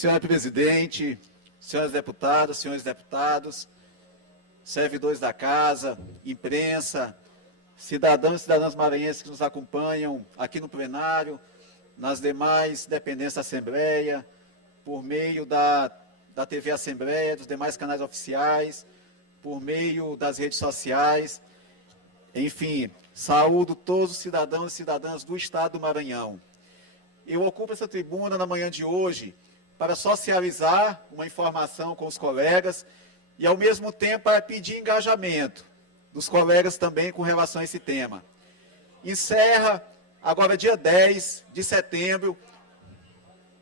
Senhora Presidente, senhoras deputadas, senhores deputados, servidores da casa, imprensa, cidadãos e cidadãs maranhenses que nos acompanham aqui no plenário, nas demais dependências da Assembleia, por meio da TV Assembleia, dos demais canais oficiais, por meio das redes sociais. Enfim, saúdo todos os cidadãos e cidadãs do Estado do Maranhão. Eu ocupo essa tribuna na manhã de hoje para socializar uma informação com os colegas e, ao mesmo tempo, para pedir engajamento dos colegas também com relação a esse tema. Encerra, agora dia 10 de setembro,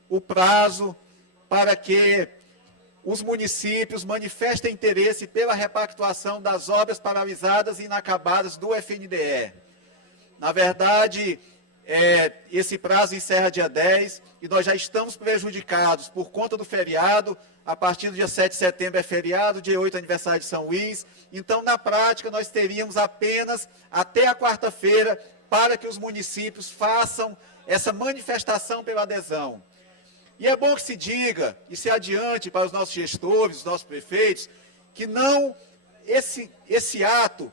o prazo para que os municípios manifestem interesse pela repactuação das obras paralisadas e inacabadas do FNDE. Na verdade, esse prazo encerra dia 10 e nós já estamos prejudicados por conta do feriado. A partir do dia 7 de setembro é feriado, dia 8 é aniversário de São Luís. Então, na prática, nós teríamos apenas até a quarta-feira para que os municípios façam essa manifestação pela adesão. E é bom que se diga e se adiante para os nossos gestores, os nossos prefeitos, que não esse ato,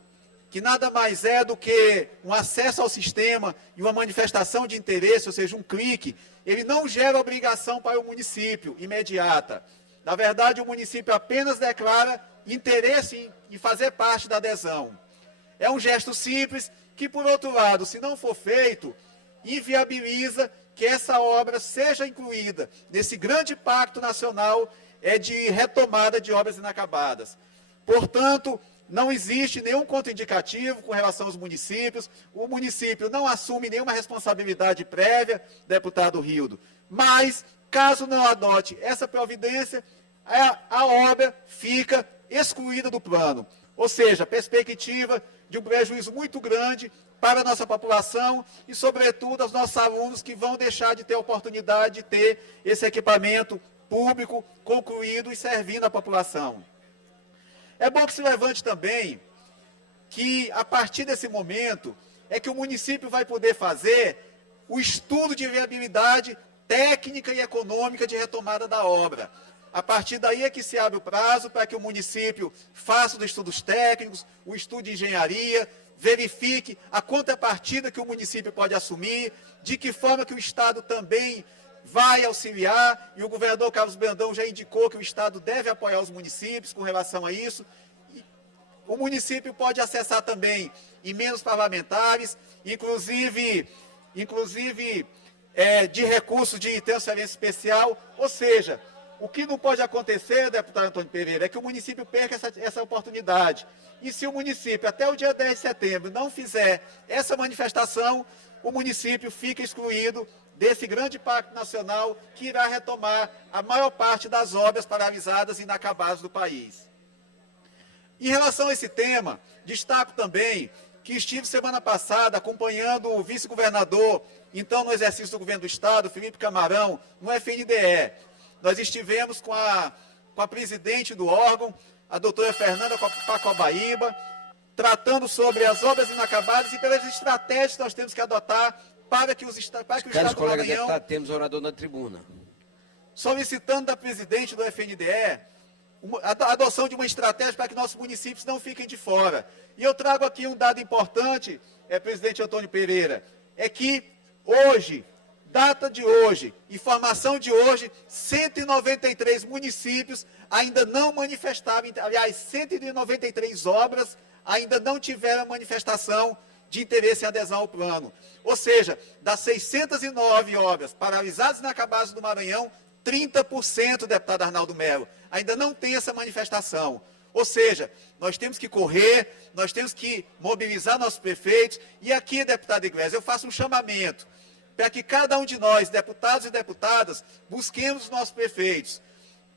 que nada mais é do que um acesso ao sistema e uma manifestação de interesse, ou seja, um clique, ele não gera obrigação para o município imediata. Na verdade, o município apenas declara interesse em fazer parte da adesão. É um gesto simples que, por outro lado, se não for feito, inviabiliza que essa obra seja incluída nesse grande pacto nacional de retomada de obras inacabadas. Portanto, não existe nenhum contraindicativo com relação aos municípios, o município não assume nenhuma responsabilidade prévia, deputado Rildo, mas, caso não adote essa providência, a obra fica excluída do plano. Ou seja, perspectiva de um prejuízo muito grande para a nossa população e, sobretudo, aos nossos alunos que vão deixar de ter a oportunidade de ter esse equipamento público concluído e servindo a população. É bom que se levante também que, a partir desse momento, é que o município vai poder fazer o estudo de viabilidade técnica e econômica de retomada da obra. A partir daí é que se abre o prazo para que o município faça os estudos técnicos, o estudo de engenharia, verifique a contrapartida que o município pode assumir, de que forma que o Estado também vai auxiliar, e o governador Carlos Brandão já indicou que o Estado deve apoiar os municípios com relação a isso. O município pode acessar também emendas parlamentares, inclusive de recursos de transferência especial, ou seja, o que não pode acontecer, deputado Antônio Pereira, é que o município perca essa oportunidade. E se o município, até o dia 10 de setembro, não fizer essa manifestação, o município fica excluído desse grande pacto nacional que irá retomar a maior parte das obras paralisadas e inacabadas do país. Em relação a esse tema, destaco também que estive semana passada acompanhando o vice-governador, então no exercício do governo do Estado, Felipe Camarão, no FNDE. Nós estivemos com a presidente do órgão, a doutora Fernanda Pacobaíba, tratando sobre as obras inacabadas e pelas estratégias que nós temos que adotar para que o Estado do Maranhão... Temos orador na tribuna. Solicitando da presidente do FNDE a adoção de uma estratégia para que nossos municípios não fiquem de fora. E eu trago aqui um dado importante, presidente Antônio Pereira, é que hoje, data de hoje, informação de hoje, 193 municípios ainda não manifestaram, aliás, 193 obras ainda não tiveram manifestação de interesse em adesão ao plano. Ou seja, das 609 obras paralisadas e inacabadas do Maranhão, 30%, deputado Arnaldo Melo, ainda não tem essa manifestação. Ou seja, nós temos que correr, nós temos que mobilizar nossos prefeitos, e aqui, deputado Iglesias, eu faço um chamamento para que cada um de nós, deputados e deputadas, busquemos os nossos prefeitos.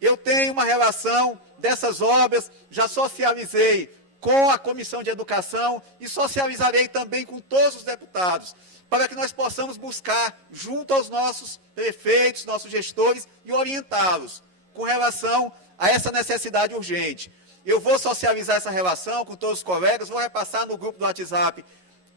Eu tenho uma relação dessas obras, já socializei com a Comissão de Educação e socializarei também com todos os deputados, para que nós possamos buscar, junto aos nossos prefeitos, nossos gestores, e orientá-los com relação a essa necessidade urgente. Eu vou socializar essa relação com todos os colegas, vou repassar no grupo do WhatsApp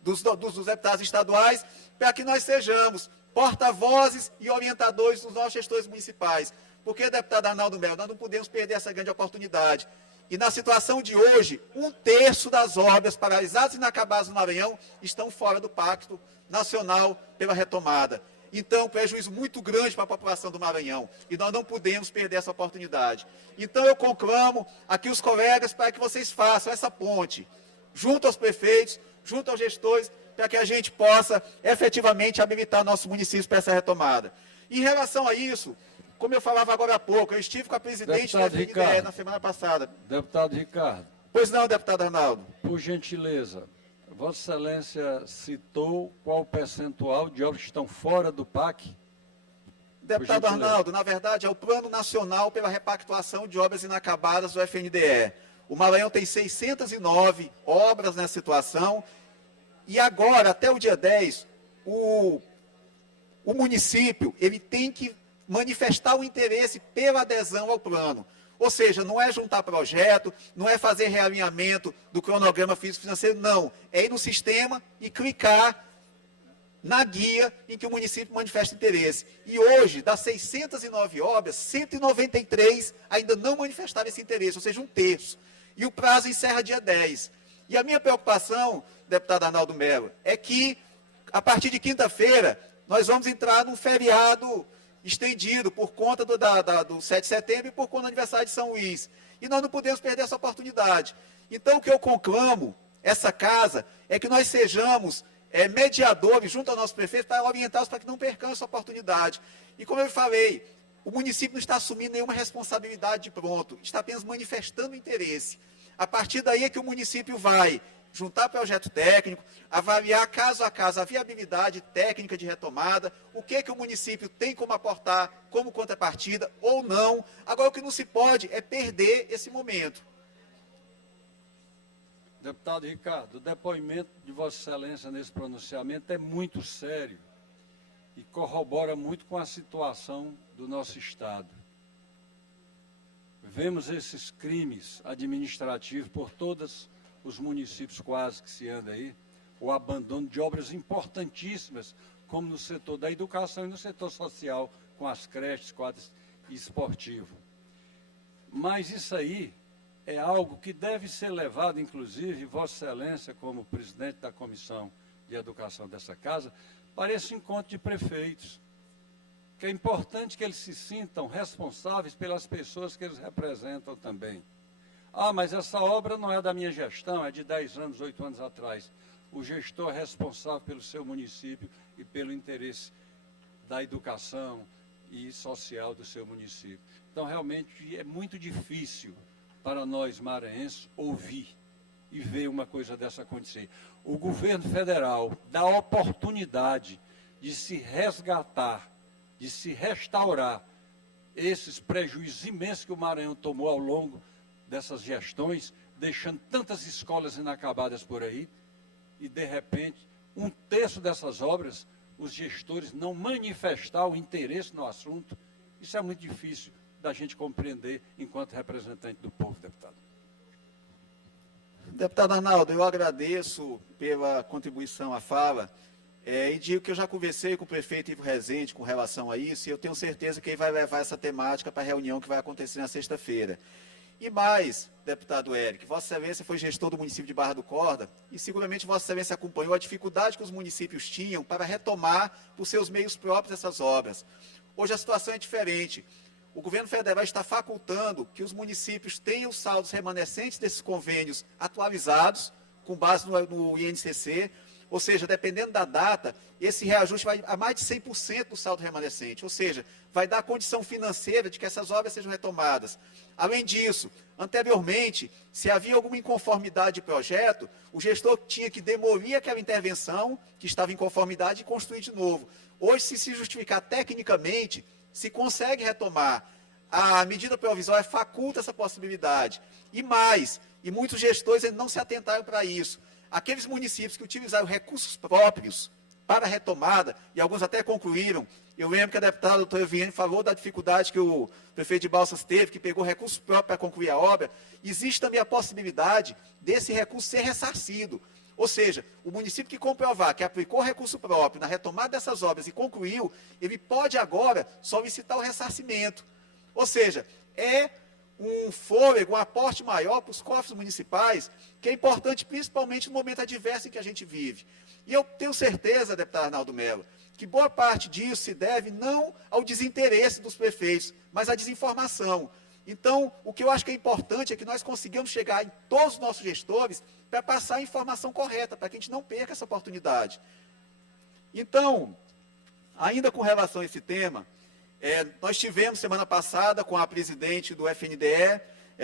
dos deputados estaduais, para que nós sejamos porta-vozes e orientadores dos nossos gestores municipais, Porque, deputado Arnaldo Melo, nós não podemos perder essa grande oportunidade. E na situação de hoje, 1/3 das obras paralisadas e inacabadas no Maranhão estão fora do Pacto Nacional pela Retomada. Então, prejuízo muito grande para a população do Maranhão. E nós não podemos perder essa oportunidade. Então, eu conclamo aqui os colegas para que vocês façam essa ponte, junto aos prefeitos, junto aos gestores, para que a gente possa efetivamente habilitar nosso município para essa retomada. Em relação a isso, como eu falava agora há pouco, eu estive com a presidente da FNDE na semana passada. Deputado Ricardo. Pois não, deputado Arnaldo. Por gentileza, Vossa Excelência citou qual o percentual de obras que estão fora do PAC? Deputado Arnaldo, na verdade é o Plano Nacional pela Repactuação de Obras Inacabadas do FNDE. O Maranhão tem 609 obras nessa situação e agora, até o dia 10, o município ele tem que manifestar o interesse pela adesão ao plano. Ou seja, não é juntar projeto, não é fazer realinhamento do cronograma físico-financeiro, não. É ir no sistema e clicar na guia em que o município manifesta interesse. E hoje, das 609 obras, 193 ainda não manifestaram esse interesse, ou seja, 1/3. E o prazo encerra dia 10. E a minha preocupação, deputado Arnaldo Melo, é que, a partir de quinta-feira, nós vamos entrar num feriado estendido por conta do 7 de setembro e por conta do aniversário de São Luís. E nós não podemos perder essa oportunidade. Então, o que eu conclamo, essa casa, é que nós sejamos mediadores junto ao nosso prefeito para orientá-los para que não percam essa oportunidade. E como eu falei, o município não está assumindo nenhuma responsabilidade de pronto, está apenas manifestando interesse. A partir daí é que o município vai juntar projeto técnico, avaliar caso a caso a viabilidade técnica de retomada, o que o município tem como aportar como contrapartida ou não. Agora, o que não se pode é perder esse momento. Deputado Ricardo, o depoimento de Vossa Excelência nesse pronunciamento é muito sério e corrobora muito com a situação do nosso Estado. Vemos esses crimes administrativos por todos os municípios quase que se anda aí, o abandono de obras importantíssimas, como no setor da educação e no setor social, com as creches, quadras e esportivo. Mas isso aí é algo que deve ser levado, inclusive, Vossa Excelência, como presidente da Comissão de Educação dessa casa, para esse encontro de prefeitos, que é importante que eles se sintam responsáveis pelas pessoas que eles representam também. Ah, mas essa obra não é da minha gestão, é de 10 anos, 8 anos atrás. O gestor é responsável pelo seu município e pelo interesse da educação e social do seu município. Então, realmente, é muito difícil para nós maranhenses ouvir e ver uma coisa dessa acontecer. O governo federal dá oportunidade de se resgatar, de se restaurar esses prejuízos imensos que o Maranhão tomou ao longo dessas gestões, deixando tantas escolas inacabadas por aí, e, de repente, 1/3 dessas obras, os gestores não manifestar o interesse no assunto. Isso é muito difícil da gente compreender enquanto representante do povo, deputado. Deputado Arnaldo, eu agradeço pela contribuição à fala, e digo que eu já conversei com o prefeito Ivo Rezende com relação a isso, e eu tenho certeza que ele vai levar essa temática para a reunião que vai acontecer na sexta-feira. E mais, deputado Érico, Vossa Excelência foi gestor do município de Barra do Corda e seguramente Vossa Excelência acompanhou a dificuldade que os municípios tinham para retomar por seus meios próprios essas obras. Hoje a situação é diferente. O governo federal está facultando que os municípios tenham os saldos remanescentes desses convênios atualizados, com base no INCC, ou seja, dependendo da data, esse reajuste vai a mais de 100% do saldo remanescente, ou seja, vai dar a condição financeira de que essas obras sejam retomadas. Além disso, anteriormente, se havia alguma inconformidade de projeto, o gestor tinha que demolir aquela intervenção que estava em conformidade e construir de novo. Hoje, se justificar tecnicamente, se consegue retomar. A medida provisória faculta essa possibilidade. E mais, e muitos gestores ainda não se atentaram para isso. Aqueles municípios que utilizaram recursos próprios para a retomada, e alguns até concluíram, eu lembro que a deputada doutora Viane falou da dificuldade que o prefeito de Balsas teve, que pegou recursos próprios para concluir a obra. Existe também a possibilidade desse recurso ser ressarcido. Ou seja, o município que comprovar que aplicou recurso próprio na retomada dessas obras e concluiu, ele pode agora solicitar o ressarcimento. Ou seja, é um fôlego, um aporte maior para os cofres municipais, que é importante principalmente no momento adverso em que a gente vive. E eu tenho certeza, deputado Arnaldo Melo, que boa parte disso se deve não ao desinteresse dos prefeitos, mas à desinformação. Então, o que eu acho que é importante é que nós consigamos chegar em todos os nossos gestores para passar a informação correta, para que a gente não perca essa oportunidade. Então, ainda com relação a esse tema, nós tivemos semana passada com a presidente do FNDE,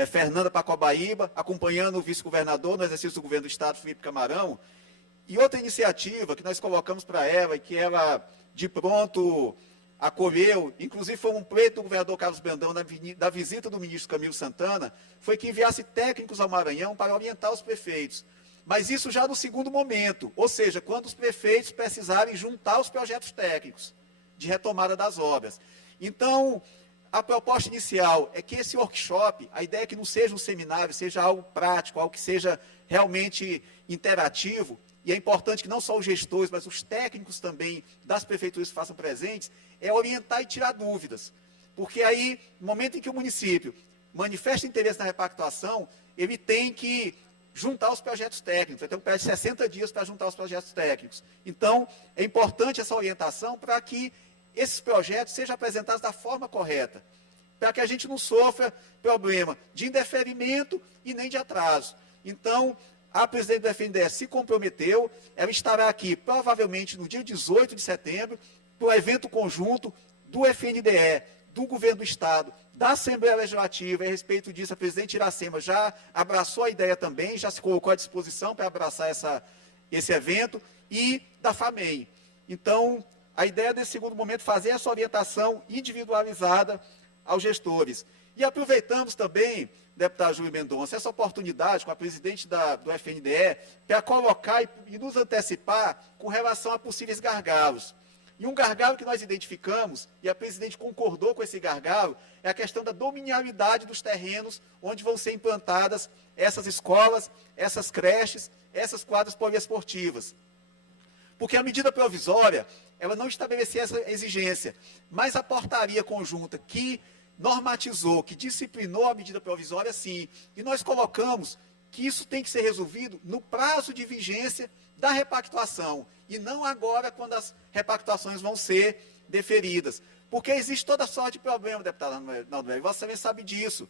Fernanda Pacobaíba, acompanhando o vice-governador no exercício do governo do Estado, Felipe Camarão, e outra iniciativa que nós colocamos para ela e que ela, de pronto, acolheu, inclusive foi um pleito do governador Carlos Brandão da visita do ministro Camilo Santana, foi que enviasse técnicos ao Maranhão para orientar os prefeitos. Mas isso já no segundo momento, ou seja, quando os prefeitos precisarem juntar os projetos técnicos de retomada das obras. Então, a proposta inicial é que esse workshop, a ideia é que não seja um seminário, seja algo prático, algo que seja realmente interativo, e é importante que não só os gestores, mas os técnicos também das prefeituras se façam presentes, é orientar e tirar dúvidas. Porque aí, no momento em que o município manifesta interesse na repactuação, ele tem que juntar os projetos técnicos, vai ter um prazo de 60 dias para juntar os projetos técnicos. Então, é importante essa orientação para que esses projetos sejam apresentados da forma correta, para que a gente não sofra problema de indeferimento e nem de atraso. Então, a presidente do FNDE se comprometeu, ela estará aqui provavelmente no dia 18 de setembro, para o evento conjunto do FNDE, do Governo do Estado, da Assembleia Legislativa. E a respeito disso, a presidente Iracema já abraçou a ideia também, já se colocou à disposição para abraçar esse evento, e da FAMEI. Então, a ideia desse segundo momento é fazer essa orientação individualizada aos gestores. E aproveitamos também, deputado Júlio Mendonça, essa oportunidade com a presidente do FNDE para colocar e nos antecipar com relação a possíveis gargalos. E um gargalo que nós identificamos, e a presidente concordou com esse gargalo, é a questão da dominialidade dos terrenos onde vão ser implantadas essas escolas, essas creches, essas quadras poliesportivas. Porque a medida provisória, ela não estabelecia essa exigência, mas a portaria conjunta que normatizou, que disciplinou a medida provisória, sim. E nós colocamos que isso tem que ser resolvido no prazo de vigência da repactuação, e não agora quando as repactuações vão ser deferidas. Porque existe toda sorte de problema, deputado Arnaldo Melo, você também sabe disso.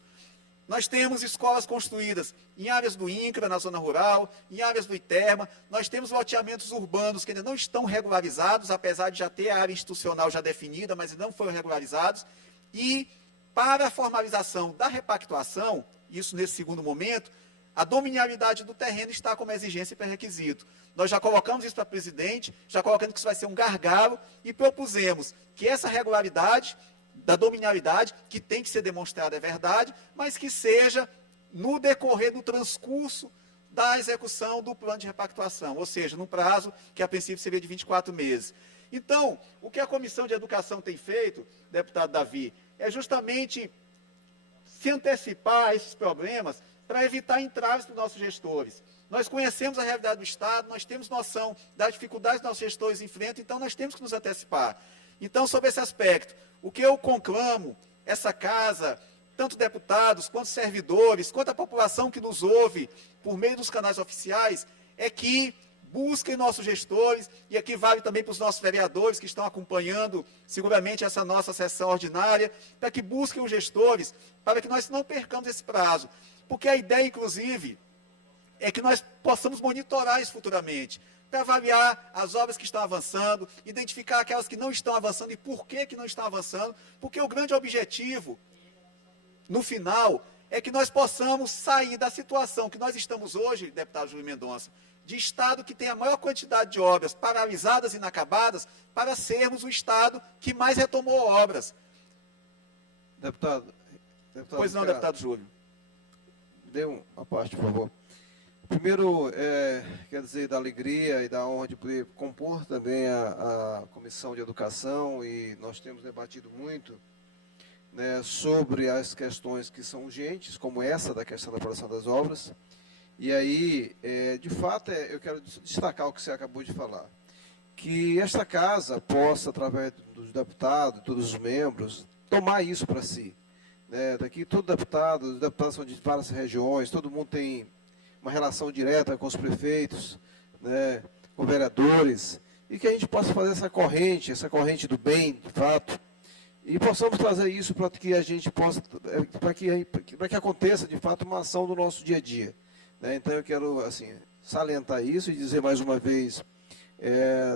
Nós temos escolas construídas em áreas do INCRA, na zona rural, em áreas do ITERMA, nós temos loteamentos urbanos que ainda não estão regularizados, apesar de já ter a área institucional já definida, mas não foram regularizados, e para a formalização da repactuação, isso nesse segundo momento, a dominialidade do terreno está como exigência e pré-requisito. Nós já colocamos isso para a presidente, já colocando que isso vai ser um gargalo, e propusemos que essa regularidade da dominialidade, que tem que ser demonstrada é verdade, mas que seja no decorrer do transcurso da execução do plano de repactuação, ou seja, no prazo que a princípio seria de 24 meses. Então, o que a Comissão de Educação tem feito, deputado Davi, é justamente se antecipar a esses problemas para evitar entraves para os nossos gestores. Nós conhecemos a realidade do Estado, nós temos noção das dificuldades que nossos gestores enfrentam, então nós temos que nos antecipar. Então, sobre esse aspecto, o que eu conclamo, essa casa, tanto deputados, quanto servidores, quanto a população que nos ouve por meio dos canais oficiais, é que busquem nossos gestores, e aqui vale também para os nossos vereadores que estão acompanhando seguramente essa nossa sessão ordinária, para que busquem os gestores, para que nós não percamos esse prazo. Porque a ideia, inclusive, é que nós possamos monitorar isso futuramente, para avaliar as obras que estão avançando, identificar aquelas que não estão avançando e por que não estão avançando, porque o grande objetivo, no final, é que nós possamos sair da situação que nós estamos hoje, deputado Júlio Mendonça, de Estado que tem a maior quantidade de obras paralisadas e inacabadas, para sermos o Estado que mais retomou obras. Deputado Pois não, Ricardo, deputado Júlio. dê uma parte, por favor. Primeiro, quer dizer, da alegria e da honra de poder compor também a Comissão de Educação, e nós temos debatido muito, né, sobre as questões que são urgentes, como essa da questão da produção das obras. E aí, de fato, eu quero destacar o que você acabou de falar, que esta casa possa, através dos deputados, todos os membros, tomar isso para si, né, daqui todo deputado, os deputados são de várias regiões, todo mundo tem uma relação direta com os prefeitos, né, com vereadores, e que a gente possa fazer essa corrente do bem, de fato, e possamos trazer isso para que a gente possa, para que aconteça, de fato, uma ação do nosso dia a dia. Né? Então, eu quero, assim, salientar isso e dizer mais uma vez,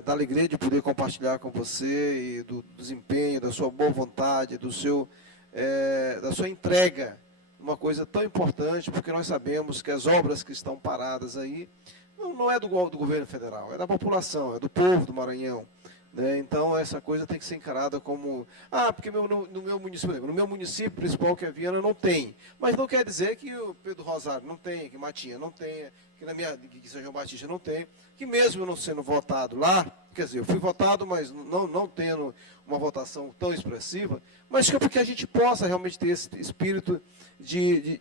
da alegria de poder compartilhar com você e do desempenho, da sua boa vontade, da sua entrega, uma coisa tão importante, porque nós sabemos que as obras que estão paradas aí, não é do governo federal, é da população, é do povo do Maranhão. Né? Então, essa coisa tem que ser encarada como... porque no meu município principal, que é Viana, não tem. Mas não quer dizer que o Pedro Rosário não tenha, que Matinha não tenha, que São João Batista não tem, que mesmo não sendo votado lá, quer dizer, eu fui votado, mas não tendo uma votação tão expressiva, mas que é porque a gente possa realmente ter esse espírito de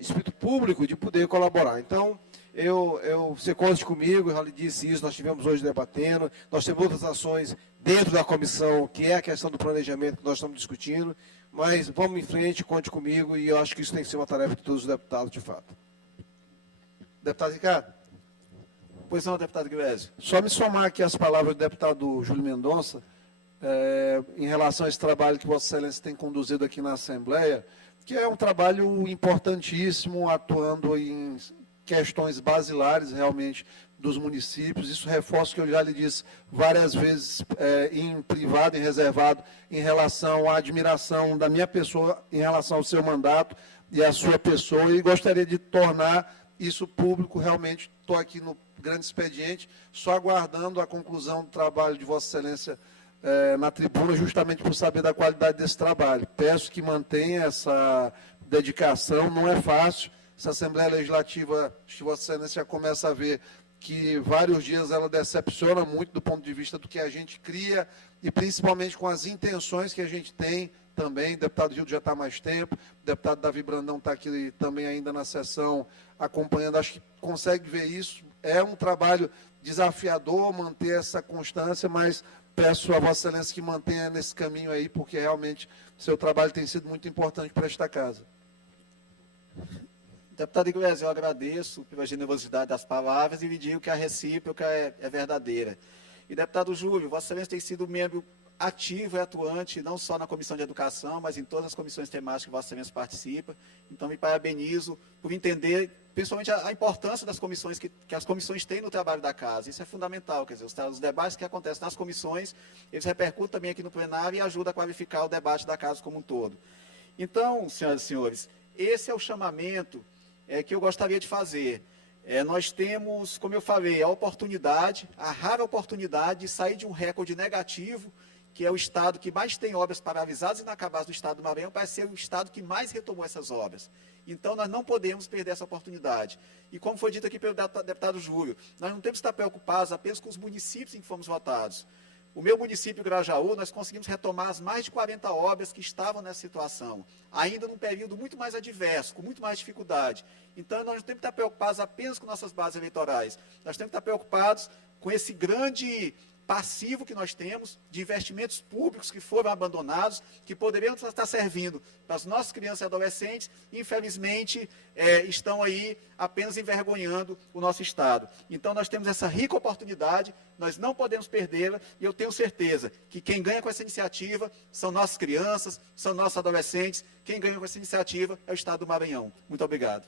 espírito público de poder colaborar. Então, você conte comigo, eu já lhe disse isso, nós estivemos hoje debatendo, nós temos outras ações dentro da comissão, que é a questão do planejamento que nós estamos discutindo, mas vamos em frente, conte comigo, e eu acho que isso tem que ser uma tarefa de todos os deputados, de fato. Deputado Ricardo. Pois não, deputado Guilherme. Só me somar aqui as palavras do deputado Júlio Mendonça, em relação a esse trabalho que Vossa Excelência tem conduzido aqui na Assembleia, que é um trabalho importantíssimo, atuando em questões basilares, realmente, dos municípios. Isso reforça o que eu já lhe disse várias vezes, em privado, em reservado, em relação à admiração da minha pessoa, em relação ao seu mandato e à sua pessoa, e gostaria de tornar isso público. Realmente, estou aqui no grande expediente, só aguardando a conclusão do trabalho de Vossa Excelência na tribuna, justamente por saber da qualidade desse trabalho. Peço que mantenha essa dedicação, não é fácil. Essa Assembleia Legislativa, que Vossa Excelência já começa a ver que vários dias ela decepciona muito do ponto de vista do que a gente cria e principalmente com as intenções que a gente tem também. O deputado Gildo já está há mais tempo, o deputado Davi Brandão está aqui também ainda na sessão acompanhando, acho que consegue ver isso. É um trabalho desafiador manter essa constância, mas peço a Vossa Excelência que mantenha nesse caminho aí, porque realmente o seu trabalho tem sido muito importante para esta casa. Deputado Iglesias, eu agradeço pela generosidade das palavras e lhe digo que a recíproca é verdadeira. E, deputado Júlio, Vossa Excelência tem sido membro ativo e atuante, não só na Comissão de Educação, mas em todas as comissões temáticas que Vossa Excelência participa. Então, me parabenizo por entender, principalmente, a importância das comissões que as comissões têm no trabalho da casa. Isso é fundamental, quer dizer, os debates que acontecem nas comissões, eles repercutem também aqui no plenário e ajudam a qualificar o debate da casa como um todo. Então, senhoras e senhores, esse é o chamamento que eu gostaria de fazer. Nós temos, como eu falei, a rara oportunidade de sair de um recorde negativo, que é o estado que mais tem obras paralisadas e inacabadas do estado do Maranhão, para ser o estado que mais retomou essas obras. Então, nós não podemos perder essa oportunidade. E como foi dito aqui pelo deputado Júlio, nós não temos que estar preocupados apenas com os municípios em que fomos votados. O meu município, Grajaú, nós conseguimos retomar as mais de 40 obras que estavam nessa situação, ainda num período muito mais adverso, com muito mais dificuldade. Então, nós não temos que estar preocupados apenas com nossas bases eleitorais, nós temos que estar preocupados com esse grande passivo que nós temos de investimentos públicos que foram abandonados, que poderiam estar servindo para as nossas crianças e adolescentes, e, infelizmente, estão aí apenas envergonhando o nosso Estado. Então, nós temos essa rica oportunidade, nós não podemos perdê-la, e eu tenho certeza que quem ganha com essa iniciativa são nossas crianças, são nossos adolescentes, quem ganha com essa iniciativa é o Estado do Maranhão. Muito obrigado.